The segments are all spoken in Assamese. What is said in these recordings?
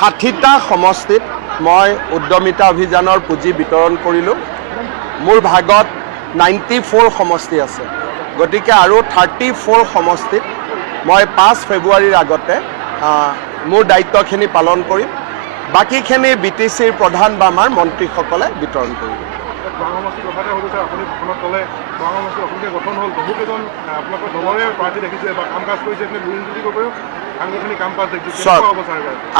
60টা সমষ্টিত মই উদ্যমিতা অভিযানৰ পুঁজি বিতৰণ কৰিলোঁ। মোৰ ভাগত 94 সমষ্টি আছে, গতিকে আৰু 34 সমষ্টিত মই 5 ফেব্ৰুৱাৰীৰ আগতে মোৰ দায়িত্বখিনি পালন কৰিম। বাকীখিনি BTCৰ প্ৰধান বা আমাৰ মন্ত্ৰীসকলে বিতৰণ কৰিব।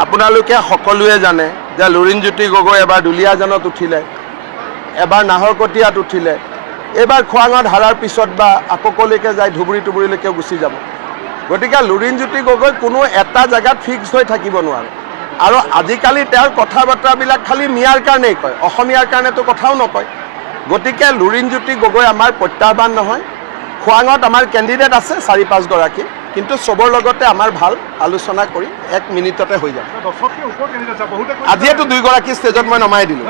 আপোনালোকে সকলোৱে জানে যে লুৰিণজ্যোতি গগৈ এবাৰ দুলীয়াজানত উঠিলে, এবাৰ নাহৰকটীয়াত উঠিলে, এইবাৰ খোৱাঙত হাৰাৰ পিছত বা আকৌ কলৈকে যায় ধুবুৰী টুবুৰীলৈকে গুচি যাব। গতিকে লুৰিণজ্যোতি গগৈ কোনো এটা জেগাত ফিক্স হৈ থাকিব নোৱাৰে। আৰু আজিকালি তেওঁৰ কথা বাৰ্তাবিলাক খালি মিয়াৰ কাৰণেই কয়, অসমীয়াৰ কাৰণেতো কথাও নকয়। গতিকে লুৰিণজ্যোতি গগৈ আমাৰ প্ৰত্যাহ্বান নহয়। খোৱাঙত আমাৰ কেণ্ডিডেট আছে 4-5 গৰাকী, কিন্তু চবৰ লগতে আমাৰ ভাল আলোচনা কৰি 1 মিনিটতে হৈ যাব। আজিয়েতো 2 গৰাকী ষ্টেজত মই নমাই দিলোঁ।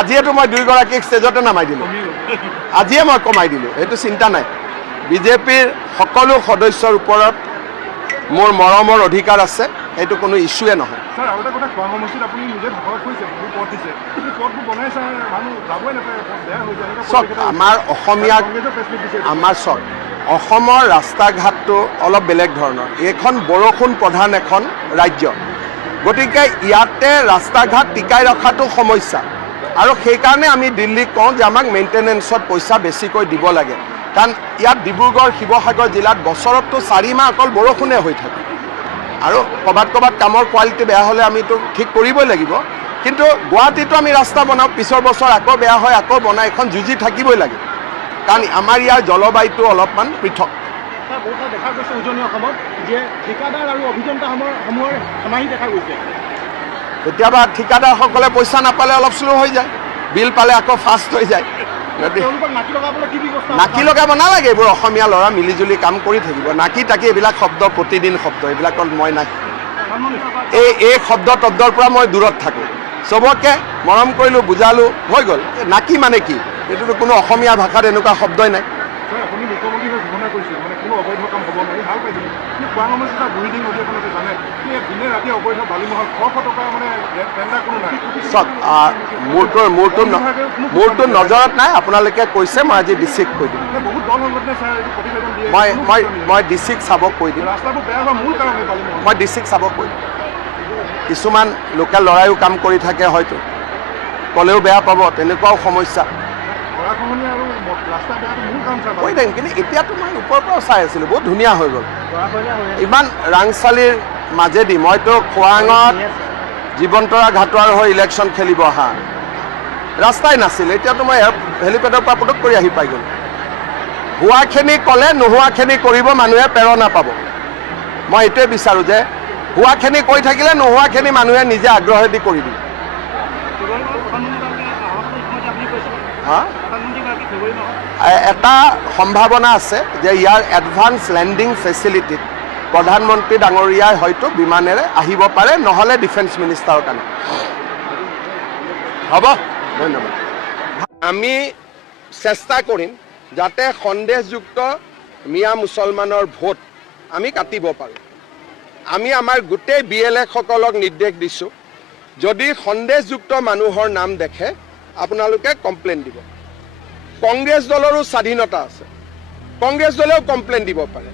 আজিয়েতো মই 2 গৰাকীক ষ্টেজতে নামাই দিলোঁ। আজিয়ে মই কমাই দিলোঁ, সেইটো চিন্তা নাই। বিজেপিৰ সকলো সদস্যৰ ওপৰত মোৰ মৰমৰ অধিকাৰ আছে, সেইটো কোনো ইছ্যুৱে নহয়। চাওক, আমাৰ অসমীয়া চাওক, অসমৰ ৰাস্তা ঘাটটো অলপ বেলেগ ধৰণৰ। এইখন বৰষুণ প্ৰধান এখন ৰাজ্য, গতিকে ইয়াতে ৰাস্তা ঘাট টিকাই ৰখাটো সমস্যা। আৰু সেইকাৰণে আমি দিল্লীক কওঁ যে আমাক মেইনটেনেন্সত পইচা বেছিকৈ দিব লাগে। কাৰণ ইয়াত ডিব্ৰুগড় শিৱসাগৰ জিলাত বছৰততো 4 মাহ অকল বৰষুণে হৈ থাকে। আৰু ক'ৰবাত কামৰ কোৱালিটি বেয়া হ'লে আমিতো ঠিক কৰিবই লাগিব। কিন্তু গুৱাহাটীতো আমি ৰাস্তা বনাওঁ, পিছৰ বছৰ আকৌ বেয়া হয়, আকৌ বনাই, এখন যুঁজি থাকিবই লাগে। কাৰণ আমাৰ ইয়াৰ জলবায়ুটো অলপমান পৃথক। দেখা গৈছে উজনি অসমত যে ঠিকাদাৰ আৰু অভিযন্তাসমূহৰ সামাহি দেখা গৈছে। কেতিয়াবা ঠিকাদাৰসকলে পইচা নাপালে অলপ শ্ল' হৈ যায়, বিল পালে আকৌ ফাষ্ট হৈ যায়। নাকি লগাব নালাগে, এইবোৰ অসমীয়া ল'ৰা মিলিজুলি কাম কৰি থাকিব। নাকি টাকি এইবিলাক শব্দ প্ৰতিদিন শব্দ, এইবিলাকত মই নাই। এই শব্দ তব্দৰ পৰা মই দূৰত থাকোঁ। চবকে মৰম কৰিলোঁ, বুজালোঁ, হৈ গ'ল। নাকি মানে কি, এইটোতো কোনো অসমীয়া ভাষাত এনেকুৱা শব্দই নাই। চাওক, মোৰতো নজৰত নাই, আপোনালোকে কৈছে, মই আজি ডিচিক কৈ দিম। মই ডিচিক চাব কৈ দিম। মই ডিচিক চাব কৈ দিম। কিছুমান লোকেল ল'ৰাইও কাম কৰি থাকে, হয়তো ক'লেও বেয়া পাব, তেনেকুৱাও সমস্যা কৈ থাকিম। কিন্তু এতিয়াতো মই ওপৰৰ পৰাও চাই আছিলোঁ, বহুত ধুনীয়া হৈ গ'ল। ইমান ৰাংচালিৰ মাজেদি মইতো খোৱাঙত জীৱন্তৰা ঘাটোৱাৰ হৈ ইলেকশ্যন খেলিব অহা ৰাস্তাই নাছিল। এতিয়াতো মই হেলিপেডৰ পৰা পুটুক কৰি আহি পাই গ'লোঁ। হোৱাখিনি ক'লে নোহোৱাখিনি কৰিব, মানুহে প্ৰেৰণা পাব। মই এইটোৱে বিচাৰোঁ যে হোৱাখিনি কৈ থাকিলে নোহোৱাখিনি মানুহে নিজে আগ্ৰহেদি কৰি দিব। এটা সম্ভাৱনা আছে যে ইয়াৰ এডভান্স লেণ্ডিং ফেচিলিটিত প্ৰধানমন্ত্ৰী ডাঙৰীয়াই হয়তো বিমানেৰে আহিব পাৰে, নহ'লে ডিফেন্স মিনিষ্টাৰৰ কাৰণে। হ'ব, ধন্যবাদ। আমি চেষ্টা কৰিম যাতে সন্দেহযুক্ত মিয়া মুছলমানৰ ভোট আমি কাটিব পাৰোঁ। আমি আমাৰ গোটেই BLA সকলক নিৰ্দেশ দিছোঁ, যদি সন্দেহযুক্ত মানুহৰ নাম দেখে আপোনালোকে কমপ্লেইন দিব। কংগ্ৰেছ দলৰো স্বাধীনতা আছে, কংগ্ৰেছ দলেও কমপ্লেইন দিব পাৰে।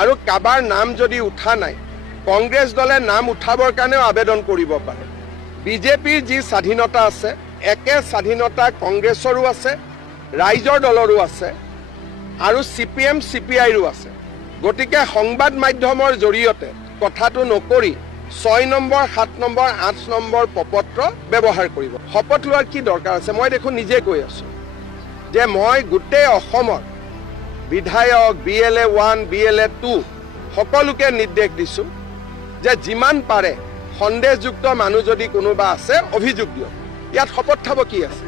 আৰু কাবাৰ নাম যদি উঠা নাই, কংগ্ৰেছ দলে নাম উঠাবৰ কাৰণেও আবেদন কৰিব পাৰে। বিজেপিৰ যি স্বাধীনতা আছে, একে স্বাধীনতা কংগ্ৰেছৰো আছে, ৰাইজৰ দলৰো আছে, আৰু CPM CPIৰো আছে। গতিকে সংবাদ মাধ্যমৰ জৰিয়তে কথাটো নকৰি 6 নম্বৰ, 7 নম্বৰ, 8 নম্বৰ প্ৰপত্ৰ ব্যৱহাৰ কৰিব। শপত লোৱাৰ কি দৰকাৰ আছে? মই দেখোন নিজে কৈ আছোঁ যে মই গোটেই অসমৰ বিধায়ক, BLA 1, BLA 2 সকলোকে নিৰ্দেশ দিছোঁ যে যিমান পাৰে সন্দেহযুক্ত মানুহ যদি কোনোবা আছে অভিযোগ দিয়ক। ইয়াত শপত খাব কি আছে?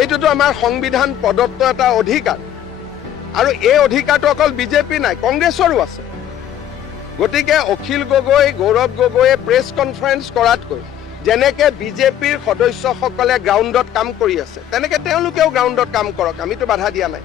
এইটোতো আমাৰ সংবিধান প্ৰদত্ত এটা অধিকাৰ, আৰু এই অধিকাৰটো অকল বিজেপি নাই, কংগ্ৰেছৰো আছে। গতিকে অখিল গগৈ, গৌৰৱ গগৈয়ে প্ৰেছ কনফাৰেন্স কৰাতকৈ যেনেকৈ বিজেপিৰ সদস্যসকলে গ্ৰাউণ্ডত কাম কৰি আছে, তেনেকৈ তেওঁলোকেও গ্ৰাউণ্ডত কাম কৰক, আমিতো বাধা দিয়া নাই।